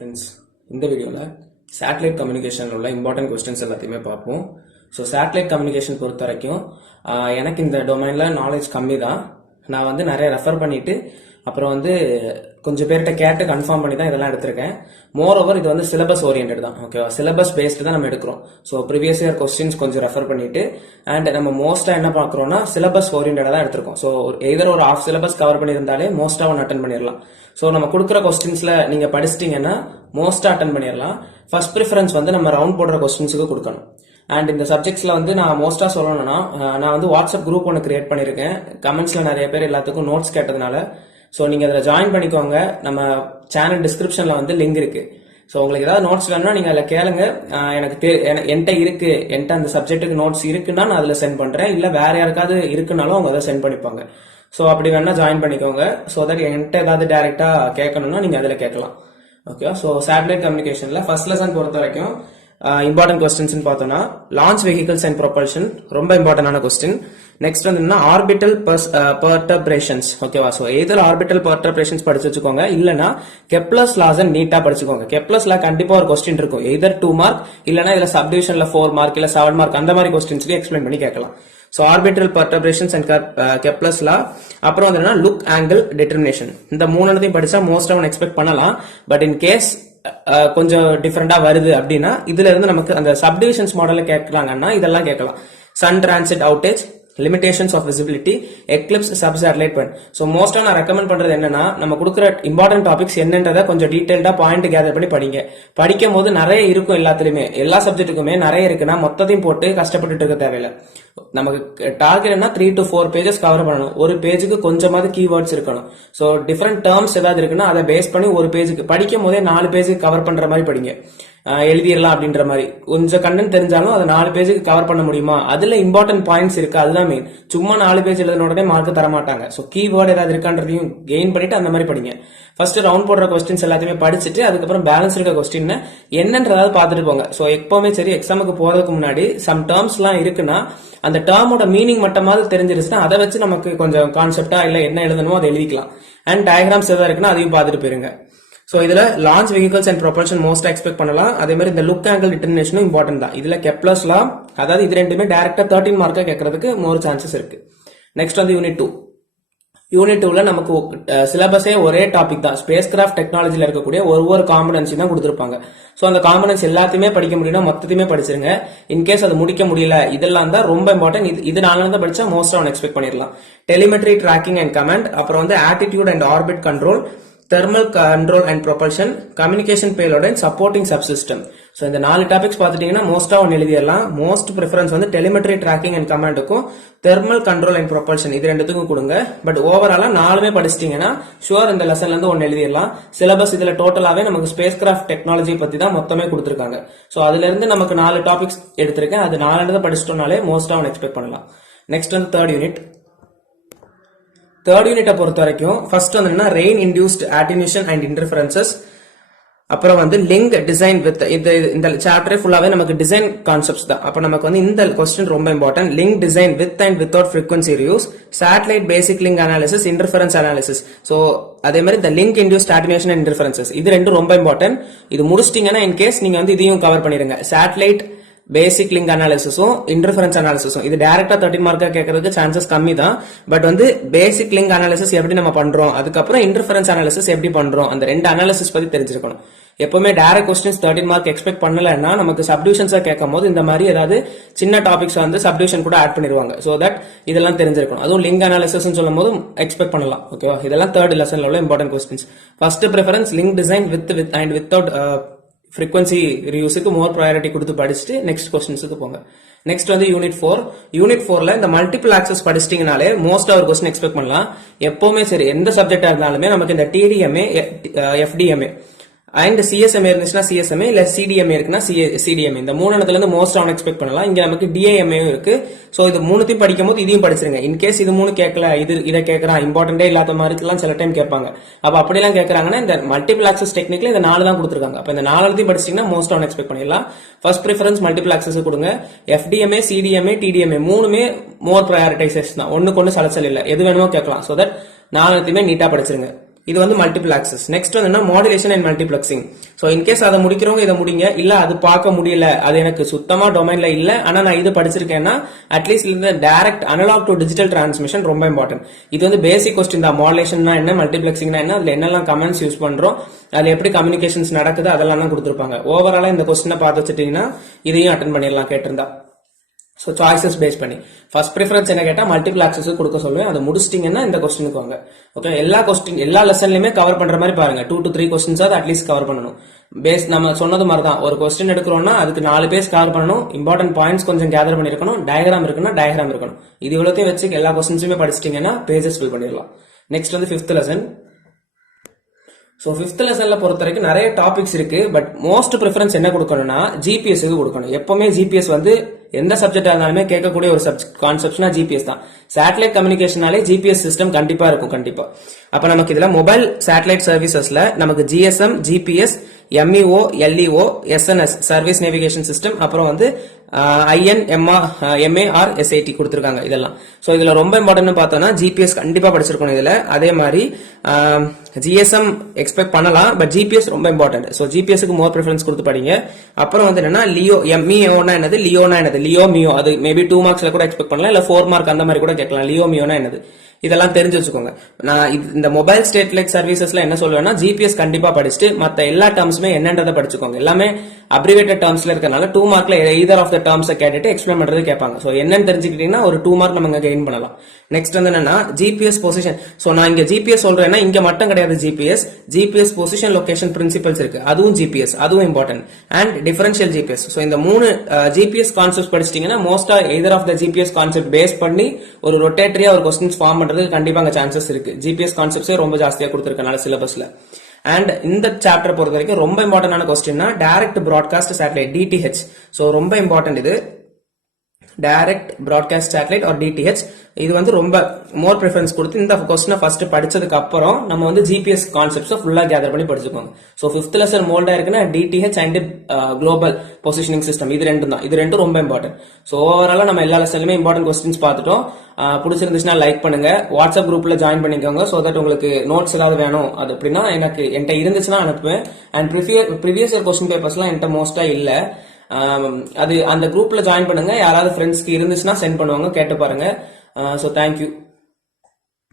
Friends, இந்த வீடியோவில் satellite கம்யூனிகேஷனில் உள்ள இம்பார்ட்டன்ட் கொஸ்டின்ஸ் எல்லாத்தையுமே பார்ப்போம். ஸோ சேட்டலைட் கம்யூனிகேஷன் பொறுத்த வரைக்கும் எனக்கு இந்த டொமைனில் நாலேஜ் கம்மி தான். நான் வந்து நிறைய ரெஃபர் பண்ணிட்டு அப்புறம் வந்து கொஞ்சம் பேர்கிட்ட கேட்டு கன்ஃபார்ம் பண்ணி தான் இதெல்லாம் எடுத்திருக்கேன். மோர் ஓவர் இது வந்து சிலபஸ் ஓரியன்ட் தான். ஓகேவா, சிலபஸ் பேஸ்டு தான் நம்ம எடுக்கிறோம். ஸோ ப்ரீவியஸ் இயர் கொஸ்டின்ஸ் கொஞ்சம் ரெஃபர் பண்ணிட்டு அண்ட் நம்ம மோஸ்ட்டாக என்ன பார்க்குறோம்னா சிலபஸ் ஓரியன்டாக தான் எடுத்திருக்கோம். ஸோ எதர் ஒரு ஆஃப் சிலபஸ் கவர் பண்ணியிருந்தாலே மோஸ்ட்டாக ஒன்று அட்டன் பண்ணிடலாம். ஸோ நம்ம கொடுக்குற கொஸ்டின்ஸில் நீங்கள் படிச்சிட்டிங்கன்னா மோஸ்ட்டாக அட்டன் பண்ணிடலாம். ஃபர்ஸ்ட் ப்ரிஃபரன்ஸ் வந்து நம்ம ரவுண்ட் போடுற கொஸ்டின்ஸுக்கு கொடுக்கணும். அண்ட் இந்த சப்ஜெக்ட்ஸ்ல வந்து நான் மோஸ்டா சொல்லணும்னா நான் வந்து வாட்ஸ்அப் குரூப் ஒன்று கிரியேட் பண்ணியிருக்கேன். கமெண்ட்ஸ்ல நிறைய பேர் எல்லாத்துக்கும் நோட்ஸ் கேட்டதுனால ஸோ நீங்க அதில் ஜாயின் பண்ணிக்கோங்க. நம்ம சேனல் டிஸ்கிரிப்ஷன்ல வந்து லிங்க் இருக்கு. ஸோ உங்களுக்கு ஏதாவது நோட்ஸ் வேணும்னா நீங்க அதில் கேளுங்க. என்கிட்ட இருக்கு, என்கிட்ட அந்த சப்ஜெக்ட்டுக்கு நோட்ஸ் இருக்குன்னா நான் அதில் சென்ட் பண்றேன். இல்ல வேற யாருக்காவது இருக்குனாலும் அவங்க அதை சென்ட் பண்ணிப்பாங்க. ஸோ அப்படி வேணா ஜாயின் பண்ணிக்கோங்க. ஸோ தட் என்கிட்ட ஏதாவது டைரக்டா கேட்கணும்னா நீங்க அதில் கேட்கலாம். ஓகே, ஸோ சேட்டலைட் கம்யூனிகேஷன்ல ஃபர்ஸ்ட் லெசன் பொறுத்த வரைக்கும் இம்பார்ட்டன்ட் கொஸ்டின்ஸ் பார்த்தோம்னா லான்ச் வெஹிக்கிள்ஸ் அண்ட் ப்ரொபல்ஷன் ரொம்ப இம்பார்ட்டன்டான கொஸ்டின். நெக்ஸ்ட் வந்து ஆர்பிட்டல் பெர்டர்பரேஷன்ஸ். ஓகேவா, ஸோ எதர் ஆர்பிட்டல் பெர்டர்பரேஷன்ஸ் படிச்சு வச்சுக்கோங்க, இல்லனா கெப்லர்ஸ் லாஸ் நீட்டா படிச்சுக்கோங்க. கெப்லர்ஸ் லா கண்டிப்பா ஒரு கொஸ்டின் இருக்கும், எதர் 2 மார்க் இல்லனா இதுல சப்டிவிஷன்ல 4 மார்க் இல்ல 7 மார்க் அந்த மாதிரி கொஸ்டின்ஸ்க்கு எக்ஸ்பிளைன் பண்ணி கேட்கலாம். ஸோ ஆர்பிட்டல் பெர்டர்பரேஷன்ஸ் அண்ட் கெப்லர்ஸ் லா. அப்புறம் வந்து லுக் ஆங்கிள் டிட்டர்மினேஷன். இந்த மூணுத்தையும் படிச்சா மோஸ்ட் ஆஃப் எக்ஸ்பெக்ட் பண்ணலாம். பட் இன் கேஸ் கொஞ்சம் டிஃபரெண்டா வருது அப்படின்னா இதுல இருந்து நமக்கு அந்த சப்டிவிஷன்ஸ் மாடல்ல கேட்கறாங்கன்னா இதெல்லாம் கேட்கலாம். Sun transit outage, limitations of visibility, eclipse, sub satellite point. So மோஸ்டா நான் ரெக்கமெண்ட் பண்றது என்னன்னா நம்ம கொடுக்குற இம்பார்ட்டன்ட் டாபிக்ஸ் என்னன்றதை கொஞ்சம் டீடைல்டா பாயிண்ட் கேதர் பண்ணி படிங்க. படிக்கும் போது நிறைய இருக்கும், எல்லாத்துலயுமே எல்லா சப்ஜெக்ட்டுக்குமே நிறைய இருக்குன்னா மொத்தத்தையும் போட்டு கஷ்டப்பட்டு இருக்க தேவையில்லை. நமக்கு டார்கெட்னா 3 to 4 பேஜஸ் கவர் பண்ணணும். ஒரு பேஜுக்கு கொஞ்சமாவது கீவேர்ட்ஸ் இருக்கணும். ஸோ டிஃபரெண்ட் டேர்ம்ஸ் ஏதாவது இருக்குன்னா அதை பேஸ் பண்ணி ஒரு பேஜுக்கு படிக்கும் போதே 4 பேஜுக்கு கவர் பண்ற மாதிரி படிங்க. எழுதிடலாம் அப்படின்ற மாதிரி கொஞ்சம் கண்டென்ட் தெரிஞ்சாலும் அதை 4 பேஜுக்கு கவர் பண்ண முடியுமா, அதுல இம்பார்ட்டன்ட் பாயிண்ட்ஸ் இருக்கு, அதுதான் மெயின். சும்மா 4 பேஜ் எழுதின உடனே மார்க் தர மாட்டாங்க. ஸோ கீவேர்டு ஏதாவது இருக்கான்றதையும் கெயின் பண்ணிட்டு அந்த மாதிரி படிங்க. ஃபர்ஸ்ட் ரவுண்ட் போடுற கொஸ்டின்ஸ் எல்லாத்தையுமே படிச்சுட்டு அதுக்கப்புறம் பேலன்ஸ் இருக்க கொஸ்டின் என்னன்றதாவது பார்த்துட்டு போங்க. ஸோ எப்பவுமே சரி, எக்ஸாமுக்கு போறதுக்கு முன்னாடி சம் டேர்ம்ஸ் எல்லாம் இருக்குன்னா அந்த டேர்மோட மீனிங் மட்டுமாவது தெரிஞ்சிருச்சுன்னா அதை வச்சு நமக்கு கொஞ்சம் கான்செப்டா இல்ல என்ன எழுதணுமோ அதை எழுதிக்கலாம். அண்ட் டயக்ராம்ஸ் எதாவது இருக்குன்னா அதையும் பார்த்துட்டு போயிருங்க. ஸோ இதுல லான்ச் வெஹிக்கிள்ஸ் அண்ட் ப்ரொபல்ஷன் மோஸ்டா எக்ஸ்பெக்ட் பண்ணலாம். அதே மாதிரி இந்த லுக் ஆங்கிள் டிட்டர்மினேஷனும் இம்பார்ட்டன்ட் தான். இதுல கெப்லர்ஸ் லா, அதாவது இது ரெண்டுமே டைரக்டா 13 மார்க்கா கேட்கறதுக்கு மோர் சான்சஸ் இருக்கு. நெக்ஸ்ட் வந்து யூனிட் 2. யூனிட் 2ல நமக்கு சிலபஸே ஒரே டாபிக் தான். ஸ்பேஸ் கிராஃப்ட் டெக்னாலஜில இருக்கக்கூடிய ஒவ்வொரு காம்பனன்சி தான் கொடுத்திருப்பாங்க. ஸோ அந்த காம்பனன்ஸ் எல்லாத்தையுமே படிக்க முடியும்னா மொத்தத்தையுமே படிச்சிருங்க. இன்கேஸ் அது முடிக்க முடியல, இதெல்லாம் தான் ரொம்ப இம்பார்ட்டன்ட். இது 4 தான் படிச்சா மோஸ்ட் ஆன் எக்ஸ்பெக்ட் பண்ணிடலாம். டெலிமெட்ரி ட்ராக்கிங் அண்ட் கமாண்ட், அப்புறம் வந்து attitude and orbit control, thermal control and propulsion, communication payload and supporting subsystem. So இந்த 4 டாபிக்ஸ் பார்த்துட்டீங்கன்னா மோஸ்டா ஒன்று எழுதிடலாம். மோஸ்ட் ப்ரிஃபரன்ஸ் வந்து டெலிமெட்ரி ட்ராக்கிங் அண்ட் கமாண்டுக்கும் தெர்மல் கண்ட்ரோல் அண்ட் ப்ரொபல்ஷன் இது ரெண்டுத்துக்கும் கொடுங்க. பட் ஓவராலா 4மே படிச்சிட்டீங்கன்னா ஷுவர் இந்த லெசன்ல இருந்து ஒன்னு எழுதிடலாம். சிலபஸ் இதுல டோட்டலாவே நமக்கு ஸ்பேஸ் கிராஃப்ட் டெக்னாலஜி பத்தி தான் மொத்தமே கொடுத்திருக்காங்க. ஸோ அதுல இருந்து நமக்கு 4 டாபிக்ஸ் எடுத்திருக்கேன். அது 4 படிச்சிட்டோம்னாலே மோஸ்டா ஒன் எக்ஸ்பெக்ட் பண்ணலாம். நெக்ஸ்ட் வந்து தேர்ட் யூனிட். தேர்ட் யூனிட்டை பொறுத்த வரைக்கும் ஃபர்ஸ்ட் வந்து rain induced attenuation and interferences, அப்புறம் வந்து லிங்க் டிசைன் வித் இந்த சாப்டரே ஃபுல்லாவே நமக்கு டிசைன் கான்செப்ட்ஸ் தான். அப்ப நமக்கு வந்து இந்த கொஸ்டின் ரொம்ப important. Link design with and without frequency reuse, satellite basic link analysis, interference analysis. So அதே மாதிரி இந்த link induced attenuation and interferences இது ரெண்டும் ரொம்ப இம்பார்ட்டன்ட். இது முடிச்சிட்டீங்கன்னா இன்கேஸ் நீங்க வந்து இதையும் கவர் பண்ணிருங்க. சேட்டலைட் பேசிக் லிங்க் அனாலிசிஸும் இன்டர்ஃபரன்ஸ் அனாலிசிஸும் இது டைரக்டா 13 மார்க்கா கேட்கறதுக்கு சான்சஸ் கம்மி தான். பட் வந்து பேசிக் லிங்க் அனாலிசிஸ் எப்படி நம்ம பண்றோம், அதுக்கப்புறம் இன்டர்ஃபரன்ஸ் அனாலிசிஸ் எப்படி பண்றோம், அந்த 2 அனாலிசிஸ் பத்தி தெரிஞ்சிருக்கணும். எப்பவுமே டைரக்ட் கொஸ்டின்ஸ் 13 மார்க் எக்ஸ்பெக்ட் பண்ணலன்னா நமக்கு சப்டிவிஷன்ஸா கேட்கும் போது இந்த மாதிரி ஏதாவது சின்ன டாபிக்ஸ் வந்து சப்டிவிஷன் கூட ஆட் பண்ணிடுவாங்க. சோ தட் இதெல்லாம் தெரிஞ்சிருக்கணும். அதுவும் லிங்க் அனாலிசிஸ் சொல்லும் போது எக்ஸ்பெக்ட் பண்ணலாம். ஓகேவா, இதெல்லாம் தேர்ட் லெசன்ல உள்ள important questions. First preference link design with and without frequency ரியூஸுக்கு மோர் ப்ரையாரிட்டி கொடுத்து படிச்சுட்டு நெக்ஸ்ட் கொஸ்டின்ஸுக்கு போங்க. நெக்ஸ்ட் வந்து யூனிட் 4. யூனிட் 4ல இந்த மல்டிபிள் ஆக்சஸ் படிச்சிட்டீங்கனாலே மோஸ்ட் ஒரு கொஸ்டின் எக்ஸ்பெக்ட் பண்ணலாம். எப்பவுமே சரி, எந்த சப்ஜெக்டா இருந்தாலுமே நமக்கு இந்த டிடிஎம்ஏ, எஃப்டிஎம்ஏ அண்ட் சிஎஸ்எம்ஏ இருந்துச்சுன்னா சிஎஸ்எம்ஏ, இல்ல சிடிஎம்ஏ இருக்குன்னா சிடிஎம்ஏ, இந்த 3 இடத்துல இருந்து மோஸ்ட் ஆன் எக்ஸ்பெக்ட் பண்ணலாம். இங்க நமக்கு டிஏஎம்ஏ இருக்கு. சோ இது 3த்தையும் படிக்கும் போது இதையும் படிச்சிருங்க. இன்கேஸ் இது 3 கேட்கல, இதை கேட்கறான், இம்பார்ட்டன்டே இல்லாத மாதிரி எல்லாம் சில டைம் கேட்பாங்க. அப்ப அப்படிலாம் கேட்கறாங்கன்னா இந்த மல்டிபிள் ஆக்சஸ் டெக்னிக்ல இந்த 4 தான் கொடுத்துருக்காங்க. அப்ப இந்த 4த்தையும் படிச்சிட்டீங்கன்னா மோஸ்ட் ஆன் எக்ஸ்பெக்ட் பண்ணிடலாம். ஃபர்ஸ்ட் ப்ரிஃபரன்ஸ் மல்டிபிள் ஆக்சஸ் கொடுங்க. எஃப்டிஎம்ஏ, சிடிஎம்ஏ, டிடிஎம்ஏ 3மே மோர் ப்ரையாரிட்டைசேஷன் தான். ஒண்ணுக்கு ஒண்ணு சலச்சல் இல்ல, எது வேணுமோ கேட்கலாம். சோ தட் 4த்தையுமே நீட்டா படிச்சிருங்க. இது வந்து மல்டிபிள் ஆக்சஸ். நெக்ஸ்ட் வந்து modulation and multiplexing. So in case அதை முடிக்கிறவங்க இதை முடிங்க, இல்ல அது பார்க்க முடியல, அது எனக்கு சுத்தமா டொமைன்ல இல்ல, ஆனா நான் இது படிச்சிருக்கேன்னா அட்லீஸ்ட் இந்த direct analog to digital transmission ரொம்ப இம்பார்ட்டன்ட். இது வந்து பேசிக் கொஸ்டின் தான். மாடுலேஷன்னா என்ன, மல்டிபிளெக்சிங்னா என்ன, அதுல என்னெல்லாம் கமெண்ட்ஸ் யூஸ் பண்றோம், அதுல எப்படி கம்யூனிகேஷன்ஸ் நடக்குது, அதெல்லாம் தான் கொடுத்துருப்பாங்க. ஓவராலா இந்த கொஸ்டினை பார்த்து வச்சுட்டீங்கன்னா இதையும் அட்டன் பண்ணிடலாம் கேட்டிருந்தா. ஸோ சாய்ஸஸ் பேஸ் பண்ணி ஃபர்ஸ்ட் ப்ரிஃபரன்ஸ் என்ன கேட்டால் மல்டிபிள் ஆக்சஸ் கொடுக்க சொல்லுவேன். அதை முடிச்சிட்டிங்கன்னா இந்த கொஸ்டினுக்கு வாங்க. ஓகே, எல்லா லெசன்லையுமே கவர் பண்ற மாதிரி பாருங்க. 2 to 3 கொஸ்டின்ஸ் அட்லீஸ்ட் கவர் பண்ணணும். பேஸ் நம்ம சொன்னது மாதிரி தான், ஒரு கொஸ்டின் எடுக்கிறோம்னா அதுக்கு 4 பேஜ் கவர் பண்ணணும். இம்பார்ட்டன்ட் பாயிண்ட்ஸ் கொஞ்சம் கேதர் பண்ணிருக்கணும். டயக்ராம் இருக்குன்னா டயக்ராம் இருக்கணும். இது இவ்வளோத்தையும் வச்சு எல்லா கொஸ்டின்ஸுமே படிச்சிட்டிங்கன்னா பேஜஸ் ஃபில் பண்ணிடலாம். நெக்ஸ்ட் வந்து 5th லெசன். ஸோ 5th லெசன்ல பொறுத்த வரைக்கும் நிறைய டாபிக்ஸ் இருக்கு. பட் மோஸ்ட் ப்ரிஃபரன்ஸ் என்ன கொடுக்கணும்னா ஜிபிஎஸ்க்கு கொடுக்கணும். எப்பவுமே ஜிபிஎஸ் வந்து எந்த சப்ஜெக்டா இருந்தாலுமே கேட்கக்கூடிய ஒரு கான்செப்ட்னா ஜிபிஎஸ் தான். சேட்டலைட் கம்யூனிகேஷனாலே ஜிபிஎஸ் சிஸ்டம் கண்டிப்பா இருக்கும், கண்டிப்பா. அப்ப நமக்கு இதுல மொபைல் சேட்டலைட் சர்வீசஸ்ல நமக்கு GSM, GPS, MEO, LEO, SNS service navigation system, அப்புறம் வந்து ஐஎன், எம்ஏஆர், எஸ்ஐடி கொடுத்துருக்காங்க இதெல்லாம். ஸோ இதுல ரொம்ப இம்பார்ட்டன்ட் பார்த்தோம்னா ஜிபிஎஸ் கண்டிப்பா படிச்சிருக்கணும் இதுல. அதே மாதிரி ஜிஎஸ்எம் எக்ஸ்பெக்ட் பண்ணலாம், பட் ஜிபிஎஸ் ரொம்ப இம்பார்ட்டன்ட். ஸோ ஜிபிஎஸ்க்கு மோர் ப்ரிஃபரன்ஸ் கொடுத்து படிங்க. அப்புறம் வந்து என்னன்னா லியோ, எம்இஓனா என்னது, லியோனா என்னது, லியோ மியோ, அது மேபி 2 மார்க்ஸ்ல கூட எக்ஸ்பெக்ட் பண்ணலாம், இல்ல 4 மார்க் அந்த மாதிரி கூட கேட்கலாம். லியோ மியோனா என்னது, இதெல்லாம் தெரிஞ்சு வச்சுக்கோங்க. நான் இந்த மொபைல் சேட்டலைட் சர்வீசஸ்ல என்ன சொல்லுவேன்னா ஜிபிஎஸ் கண்டிப்பா படிச்சுட்டு மத்த எல்லா டேர்ம்ஸுமே என்னன்றதை படிச்சுக்கோங்க. எல்லாமே அப்ரிவேட்டட் டேர்ம்ஸ்ல இருக்கனால 2 மார்க்ல எய்தர் ஆஃப் த டேர்ம்ஸை கேட்டுட்டு எக்ஸ்பிளைன் பண்றது கேட்பாங்க. ஸோ என்னன்னு தெரிஞ்சுக்கிட்டீங்கன்னா ஒரு 2 மார்க் நம்ம கெயின் பண்ணலாம். நெக்ஸ்ட் வந்து என்னன்னா ஜிபிஎஸ் பொசிஷன். ஸோ நான் இங்க ஜிபிஎஸ் சொல்றேன்னா இங்க மட்டும் கிடையாது. ஜிபிஎஸ் பொசிஷன் லொகேஷன் பிரின்சிபல்ஸ் இருக்கு, அதுவும் ஜிபிஎஸ், அதுவும் important. And differential GPS. So இந்த 3 ஜிபிஎஸ் கான்செப்ட் படிச்சிட்டீங்கன்னா மோஸ்டா either of the GPS concept base பண்ணி ஒரு ரொட்டேட்டரியா ஒரு கொஸ்டின்ஸ் ஃபார்ம் பண்றதுக்கு கண்டிப்பா அங்க சான்சஸ் இருக்கு. ஜிபிஎஸ் கான்செப்ட்ஸே ரொம்ப ஜாஸ்தியா கொடுத்திருக்கனால சிலபஸ்ல. அண்ட் இந்த சாப்டர் பொறுத்த வரைக்கும் ரொம்ப இம்பார்ட்டன்டான கொஸ்டின்னா direct broadcast satellite, DTH. So ரொம்ப இம்பார்ட்டன்ட் இது. Direct broadcast satellite or DTH. இது வந்து ரொம்ப மோர் ப்ரிஃபரன்ஸ் கொடுத்து இந்த கொஸ்டினை ஃபர்ஸ்ட் படிச்சதுக்கு அப்புறம் நம்ம வந்து ஜிபிஎஸ் கான்செப்ட்ஸை ஃபுல்லா கேதர் பண்ணி படிச்சுக்கோங்க. ஸோ 5th லெசன் மோல்டா இருக்குன்னா DTH and global positioning system, இது ரெண்டும் தான். இது ரெண்டும் ரொம்ப இம்பார்ட்டன்ட். ஸோ ஓவராலா நம்ம எல்லா லெசன்லயுமே இம்பார்ட்டன்ட் கொஸ்டின்ஸ் பார்த்துட்டோம். பிடிச்சிருந்துச்சுன்னா லைக் பண்ணுங்க, வாட்ஸ்அப் குரூப்ல ஜாயின் பண்ணிக்கோங்க. ஸோ தட் உங்களுக்கு நோட்ஸ் ஏதாவது வேணும் அது அப்படின்னா என்கிட்ட இருந்துச்சுன்னா அனுப்புவேன். அண்ட் ப்ரீவியஸ் இயர் கொஸ்டின் பேப்பர்ஸ்லாம் என்கிட்ட மோஸ்டா இல்ல. அது அந்த குரூப்ல ஜாயின் பண்ணுங்க. யாராவது ஃப்ரெண்ட்ஸ்க்கு இருந்துச்சுன்னா சென்ட் பண்ணுவாங்க, கேட்டு பாருங்க. So thank you.